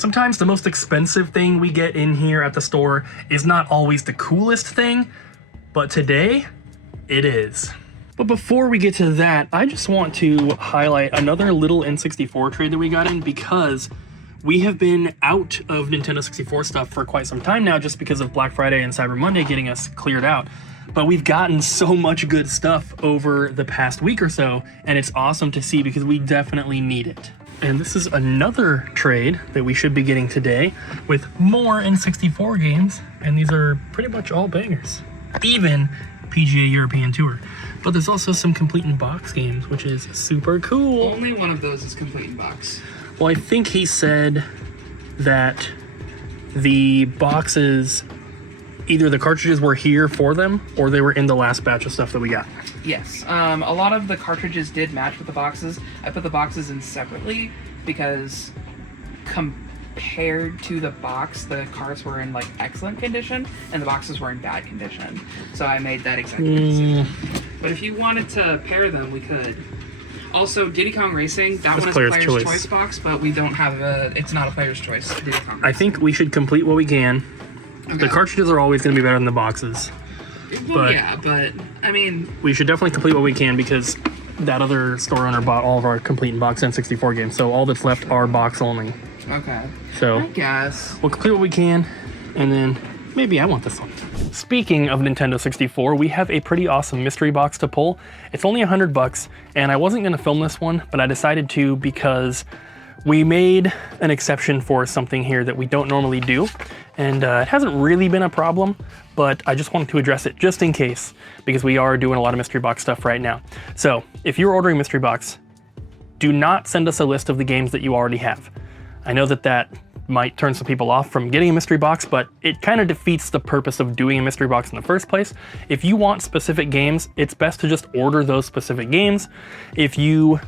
Sometimes the most expensive thing we get in here at the store is not always the coolest thing, but today, it is. But before we get to that, I just want to highlight another little N64 trade that we got in, because we have been out of Nintendo 64 stuff for quite some time now, just because of Black Friday and Cyber Monday getting us cleared out. But we've gotten so much good stuff over the past week or so, and it's awesome to see because we definitely need it. And this is another trade that we should be getting today with more N64 games, and these are pretty much all bangers. Even PGA European Tour. But there's also some complete in box games, which is super cool. Only one of those is complete in box. Well, I think he said that the boxes, either the cartridges were here for them or they were in the last batch of stuff that we got. Yes, a lot of the cartridges did match with the boxes. I put the boxes in separately because compared to the box, the cards were in like excellent condition and the boxes were in bad condition. So I made that executive decision. But if you wanted to pair them, we could. Also, Diddy Kong Racing, that one is a player's choice box, but we don't have it's not a player's choice. Diddy Kong Racing. I think we should complete what we can. Okay. The cartridges are always going to be better than the boxes. Well, yeah, but I mean, we should definitely complete what we can because that other store owner bought all of our complete in box N64 games, so all that's left are box only. Okay. So I guess we'll complete what we can, and then maybe I want this one. Speaking of Nintendo 64, we have a pretty awesome mystery box to pull. It's only $100, and I wasn't going to film this one, but I decided to because we made an exception for something here that we don't normally do, and it hasn't really been a problem, but I just wanted to address it just in case, because we are doing a lot of mystery box stuff right now. So if you're ordering mystery box, do not send us a list of the games that you already have. I know that might turn some people off from getting a mystery box, but it kind of defeats the purpose of doing a mystery box in the first place. If you want specific games, it's best to just order those specific games. If you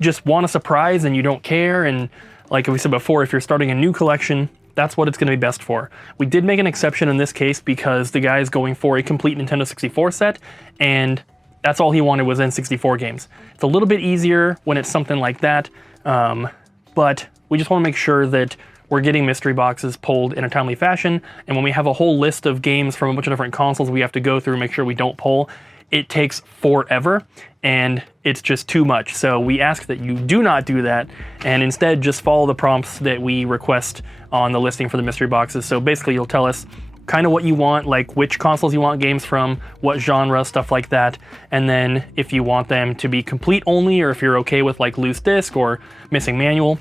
just want a surprise and you don't care, and like we said before, if you're starting a new collection, that's what it's going to be best for. We did make an exception in this case because the guy is going for a complete Nintendo 64 set, and that's all he wanted was N64 games. It's a little bit easier when it's something like that, but we just want to make sure that we're getting mystery boxes pulled in a timely fashion, and when we have a whole list of games from a bunch of different consoles we have to go through and make sure we don't pull, it takes forever, and it's just too much. So we ask that you do not do that, and instead just follow the prompts that we request on the listing for the mystery boxes. So basically you'll tell us kind of what you want, like which consoles you want games from, what genre, stuff like that, and then if you want them to be complete only, or if you're okay with like loose disc or missing manual,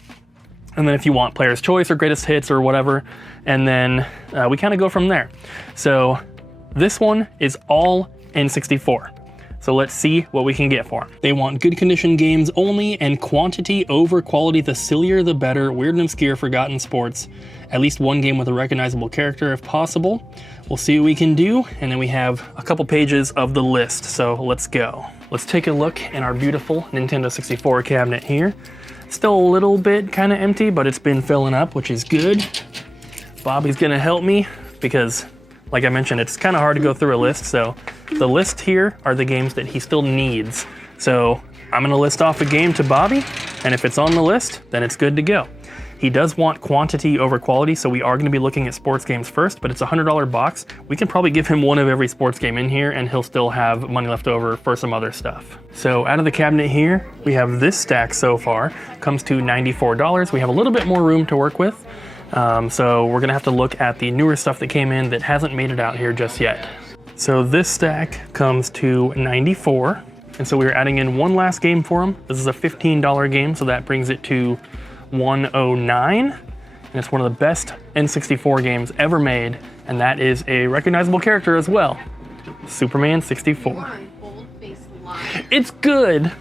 and then if you want player's choice or greatest hits or whatever, and then we kind of go from there. So this one is all N64. So let's see what we can get for them. They want good condition games only and quantity over quality. The sillier the better. Weird and obscure forgotten sports. At least one game with a recognizable character if possible. We'll see what we can do, and then we have a couple pages of the list. So let's go. Let's take a look in our beautiful Nintendo 64 cabinet here. Still a little bit kind of empty, but it's been filling up, which is good. Bobby's gonna help me because, like I mentioned, it's kind of hard to go through a list. So the list here are the games that he still needs. So I'm gonna list off a game to Bobby, and if it's on the list, then it's good to go. He does want quantity over quality, so we are gonna be looking at sports games first, but it's a $100 box. We can probably give him one of every sports game in here, and he'll still have money left over for some other stuff. So out of the cabinet here, we have this stack so far. Comes to $94. We have a little bit more room to work with. So we're gonna have to look at the newer stuff that came in that hasn't made it out here just yet. So this stack comes to $94. And so we're adding in one last game for him. This is a $15 game, so that brings it to $109. And it's one of the best N64 games ever made. And that is a recognizable character as well. Superman 64. It's good.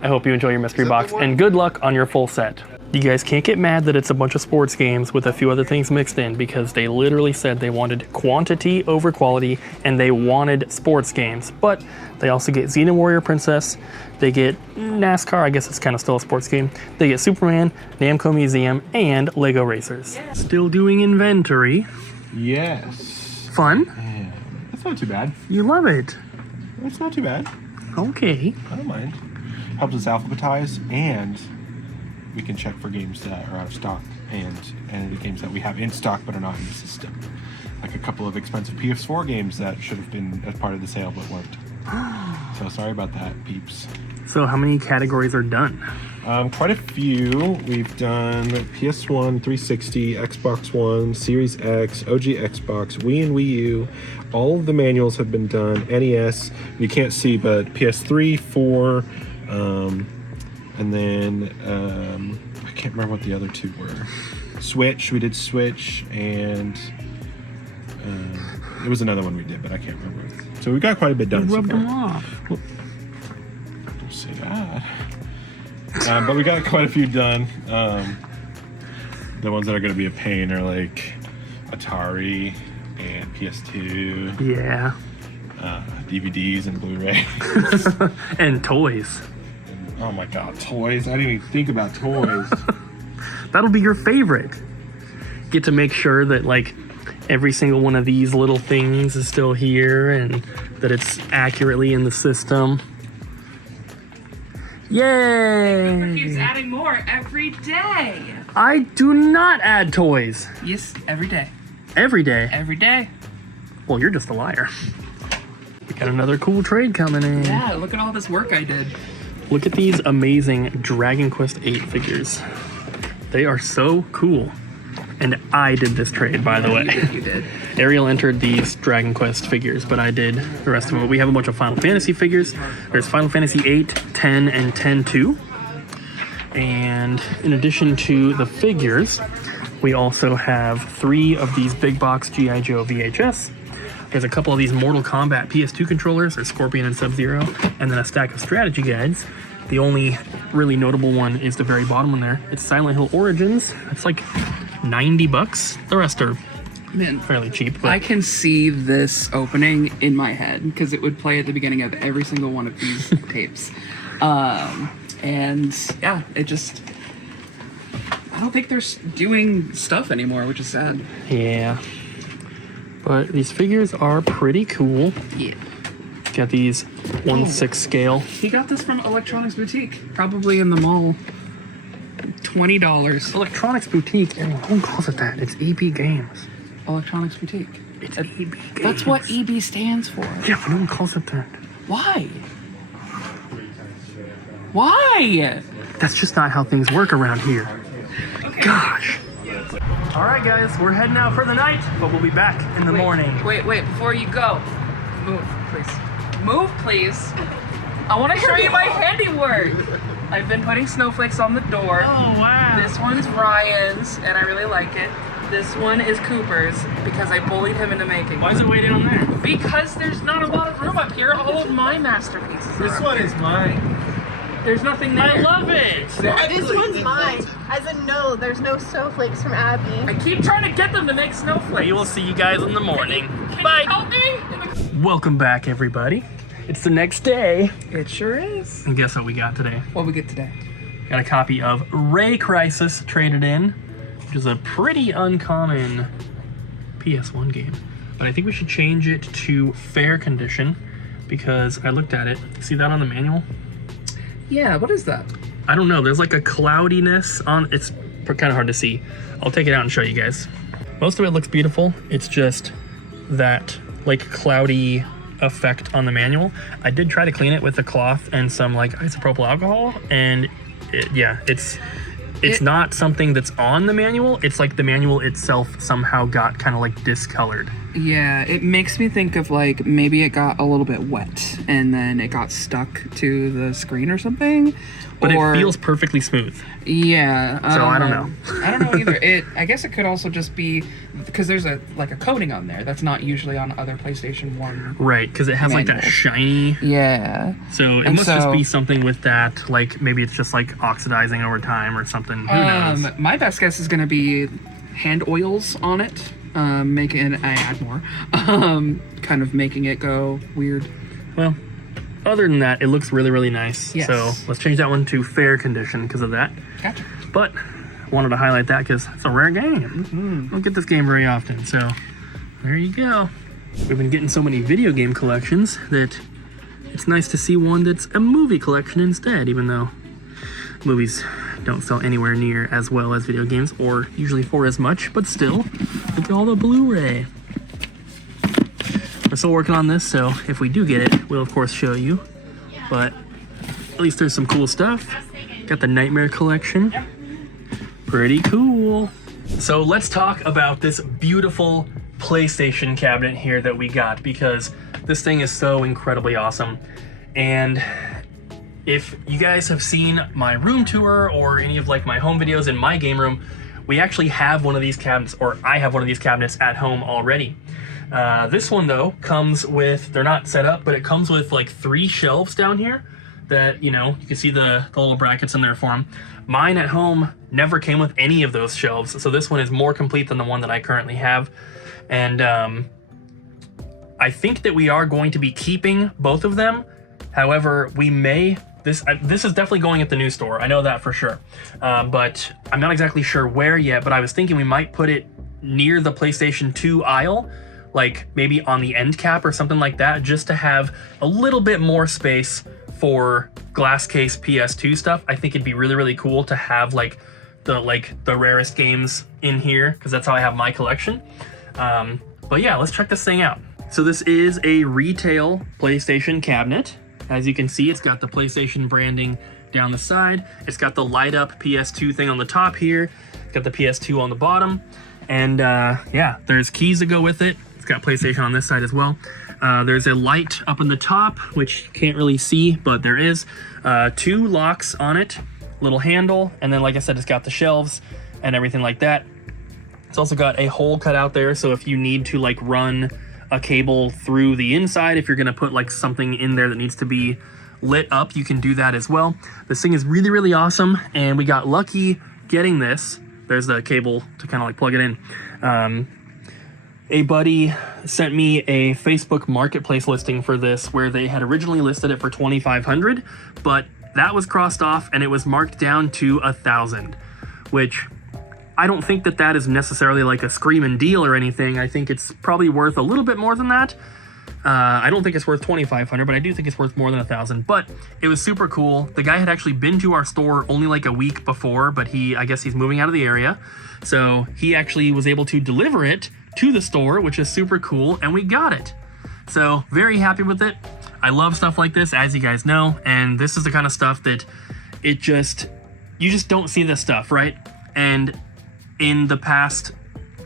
I hope you enjoy your mystery box, and good luck on your full set. You guys can't get mad that it's a bunch of sports games with a few other things mixed in, because they literally said they wanted quantity over quality and they wanted sports games. But they also get Xena Warrior Princess, they get NASCAR, I guess it's kind of still a sports game, they get Superman, Namco Museum, and Lego Racers. Yeah. Still doing inventory. Yes. Fun? Yeah. That's not too bad. You love it. It's not too bad. Okay. I don't mind. Helps us alphabetize, and we can check for games that are out of stock and the games that we have in stock but are not in the system. Like a couple of expensive PS4 games that should have been as part of the sale but weren't. So sorry about that, peeps. So how many categories are done? Quite a few. We've done PS1, 360, Xbox One, Series X, OG Xbox, Wii and Wii U. All of the manuals have been done. NES, you can't see, but PS3, 4, and then I can't remember what the other two were. Switch, we did Switch, and there was another one we did, but I can't remember. So we got quite a bit done. You rubbed so far. them off. Don't say that. But we got quite a few done. The ones that are going to be a pain are like Atari and PS2. Yeah. DVDs and Blu-ray. And toys. Oh my god, toys. I didn't even think about toys. That'll be your favorite. Get to make sure that like every single one of these little things is still here and that it's accurately in the system. Yay! Keeps adding more every day. I do not add toys. Yes, every day. Every day. Every day. Well, you're just a liar. We got another cool trade coming in. Yeah, look at all this work I did. Look at these amazing Dragon Quest VIII figures. They are so cool. And I did this trade, by the way. You did. Ariel entered these Dragon Quest figures, but I did the rest of it. We have a bunch of Final Fantasy figures. There's Final Fantasy VIII, 10, and 10-2. And in addition to the figures, we also have 3 of these big box G.I. Joe VHS. There's a couple of these Mortal Kombat PS2 controllers, there's Scorpion and Sub-Zero, and then a stack of strategy guides. The only really notable one is the very bottom one there. It's Silent Hill Origins. It's like $90. The rest are fairly cheap. But I can see this opening in my head because it would play at the beginning of every single one of these tapes. And yeah, it just... I don't think they're doing stuff anymore, which is sad. yeah. But these figures are pretty cool. Yeah. Got these 1/6 scale. He got this from Electronics Boutique, probably in the mall. $20. Electronics Boutique, and no one calls it that. It's EB Games. Electronics Boutique. It's EB Games. That's what EB stands for. Yeah, but no one calls it that. Why? Why? That's just not how things work around here. Okay. Gosh. All right, guys, we're heading out for the night, but we'll be back in the morning. Wait, before you go. Move, please. Move, please. I want to show you my handiwork. I've been putting snowflakes on the door. Oh, wow. This one's Ryan's, and I really like it. This one is Cooper's, because I bullied him into making Why is it way down there? Because there's not a lot of room up here. All of my masterpieces. This one is mine. There's nothing there. I love it. This one's mine. As in, no, there's no snowflakes from Abby. I keep trying to get them to make snowflakes. We will see you guys in the morning. Can Bye. you help me? Welcome back, everybody. It's the next day. It sure is. And guess what we got today? What we get today? Got a copy of Ray Crisis traded in, which is a pretty uncommon PS1 game. But I think we should change it to fair condition because I looked at it. See that on the manual? Yeah, what is that? I don't know. There's like a cloudiness on. It's kind of hard to see. I'll take it out and show you guys. Most of it looks beautiful. It's just that like cloudy effect on the manual. I did try to clean it with a cloth and some like isopropyl alcohol, and it's not something that's on the manual. It's like the manual itself somehow got kind of like discolored. Yeah, it makes me think of like maybe it got a little bit wet and then it got stuck to the screen or something. But or, it feels perfectly smooth. Yeah. So I don't know. I don't know either. I guess it could also just be because there's a coating on there that's not usually on other PlayStation 1. Right, because it has like that manuals. shiny. Yeah. So it must just be something with that. Like maybe it's just like oxidizing over time or something. Who knows? My best guess is going to be hand oils on it. Making I add more. Kind of making it go weird. Well, other than that, it looks really, really nice. Yes. So let's change that one to fair condition because of that. Gotcha. But I wanted to highlight that because it's a rare game. Don't get this game very often. So there you go. We've been getting so many video game collections that it's nice to see one that's a movie collection instead, even though movies don't sell anywhere near as well as video games, or usually for as much, but still, look at all the Blu-ray. We're still working on this, so if we do get it, we'll of course show you. But at least there's some cool stuff. Got the Nightmare collection. Pretty cool. So let's talk about this beautiful PlayStation cabinet here that we got, because this thing is so incredibly awesome. And if you guys have seen my room tour or any of like my home videos in my game room, we actually have one of these cabinets, or I have one of these cabinets at home already. This one though comes with, they're not set up, but it comes with like 3 shelves down here that, you know, you can see the little brackets in there for them. Mine at home never came with any of those shelves, so this one is more complete than the one that I currently have. And I think that we are going to be keeping both of them. However, we may, this is definitely going at the new store, I know that for sure. But I'm not exactly sure where yet, but I was thinking we might put it near the PlayStation 2 aisle, like maybe on the end cap or something like that, just to have a little bit more space for glass case PS2 stuff. I think it'd be really, really cool to have like the rarest games in here, because that's how I have my collection. But yeah, let's check this thing out. So this is a retail PlayStation cabinet. As you can see, it's got the PlayStation branding down the side. It's got the light up PS2 thing on the top here. It's got the PS2 on the bottom. And yeah, there's keys that go with it. It's got PlayStation on this side as well. There's a light up in the top, which you can't really see, but there is 2 locks on it, little handle, and then like I said, it's got the shelves and everything like that. It's also got a hole cut out there, so if you need to like run a cable through the inside, if you're gonna put like something in there that needs to be lit up, you can do that as well. This thing is really, really awesome, and we got lucky getting this. There's the cable to kind of like plug it in. A buddy sent me a Facebook Marketplace listing for this, where they had originally listed it for $2,500, but that was crossed off and it was marked down to $1,000, which I don't think that that is necessarily like a screaming deal or anything. I think it's probably worth a little bit more than that. I don't think it's worth $2,500, but I do think it's worth more than $1,000. But it was super cool. The guy had actually been to our store only like a week before, but I guess he's moving out of the area. So he actually was able to deliver it to the store, which is super cool, and we got it. So very happy with it. I love stuff like this, as you guys know, and this is the kind of stuff that you just don't see this stuff, right? And in the past,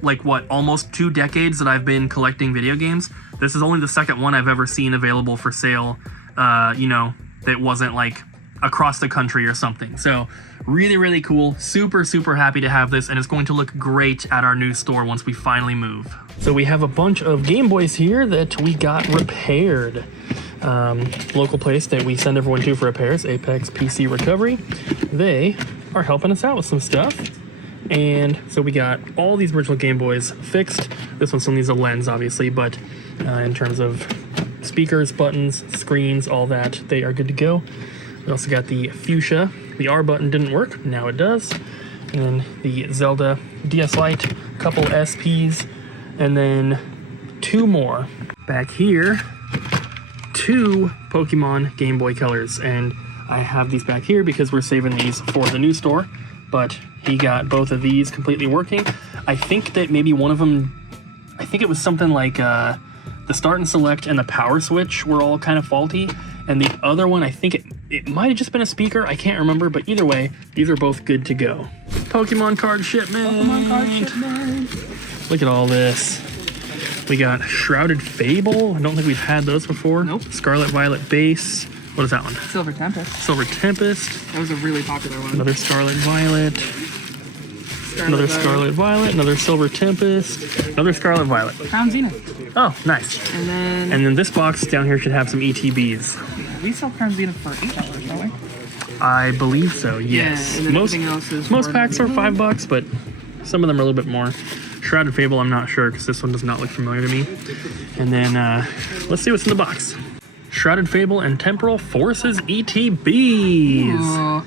like what, almost 2 decades that I've been collecting video games, this is only the second one I've ever seen available for sale, you know, that wasn't like across the country or something. So really, really cool. Super, super happy to have this, and it's going to look great at our new store once we finally move. So we have a bunch of Game Boys here that we got repaired. Local place that we send everyone to for repairs, Apex PC Recovery. They are helping us out with some stuff. And so we got all these original Game Boys fixed. This one still needs a lens, obviously, but in terms of speakers, buttons, screens, all that, they are good to go. We also got the Fuchsia. The R button didn't work, now it does. And then the Zelda DS Lite, couple SPs, and then 2 more. Back here, 2 Pokemon Game Boy Colors, and I have these back here because we're saving these for the new store, but he got both of these completely working. I think that maybe one of them, I think it was something like the start and select and the power switch were all kind of faulty, and the other one, I think it might have just been a speaker, I can't remember, but either way, these are both good to go. Pokemon card shipment! Pokemon card shipment! Look at all this. We got Shrouded Fable. I don't think we've had those before. Nope. Scarlet Violet Base. What is that one? Silver Tempest. Silver Tempest. That was a really popular one. Another Scarlet Violet. Another Scarlet Violet. Another Silver Tempest. Another Scarlet Violet. Crown Zenith. Oh, nice. And then this box down here should have some ETBs. we sell Crown Zenith for $8, don't we? I believe so, yes. Yeah, and then everything else is most packs are $5, but some of them are a little bit more. Shrouded Fable, I'm not sure, because this one does not look familiar to me. And then, let's see what's in the box. Shrouded Fable and Temporal Forces ETBs. Ooh.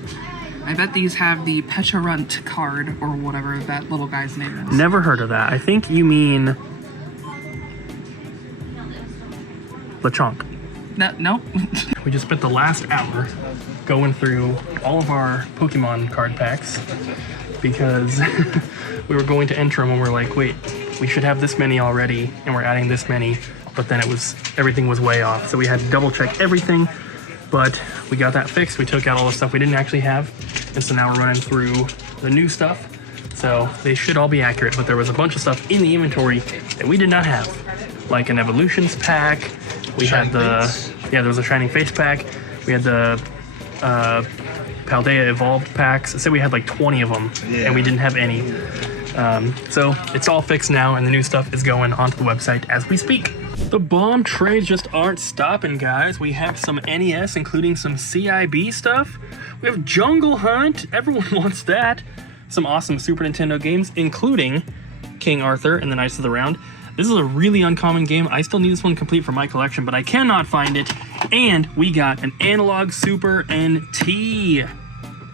I bet these have the Pecharunt card, or whatever that little guy's name is. Never heard of that. I think you mean LeChonk. Nope. We just spent the last hour going through all of our Pokemon card packs because we were going to enter them and we're like, wait, we should have this many already and we're adding this many, but then everything was way off. So we had to double check everything, but we got that fixed. We took out all the stuff we didn't actually have. And so now we're running through the new stuff. So they should all be accurate, but there was a bunch of stuff in the inventory that we did not have. Like an Evolutions pack. We had there was a Shining Face pack. We had the Paldea Evolved packs. So we had like 20 of them, and we didn't have any. So it's all fixed now, and the new stuff is going onto the website as we speak. The bomb trays just aren't stopping, guys. We have some NES, including some CIB stuff. We have Jungle Hunt. Everyone wants that. Some awesome Super Nintendo games, including King Arthur and the Knights of the Round. This is a really uncommon game. I still need this one complete for my collection, but I cannot find it. And we got an Analog Super NT.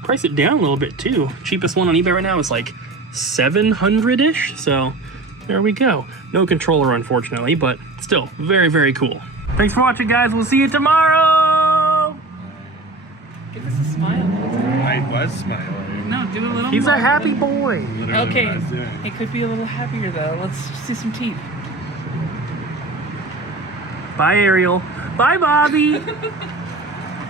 Price it down a little bit too. Cheapest one on eBay right now is like 700-ish. So there we go. No controller, unfortunately, but still very, very cool. Thanks for watching, guys. We'll see you tomorrow. Give us a smile. I was smiling. No, do a little He's more. a happy boy. Okay, it could be a little happier though. Let's see some teeth. Bye, Ariel. Bye, Bobby.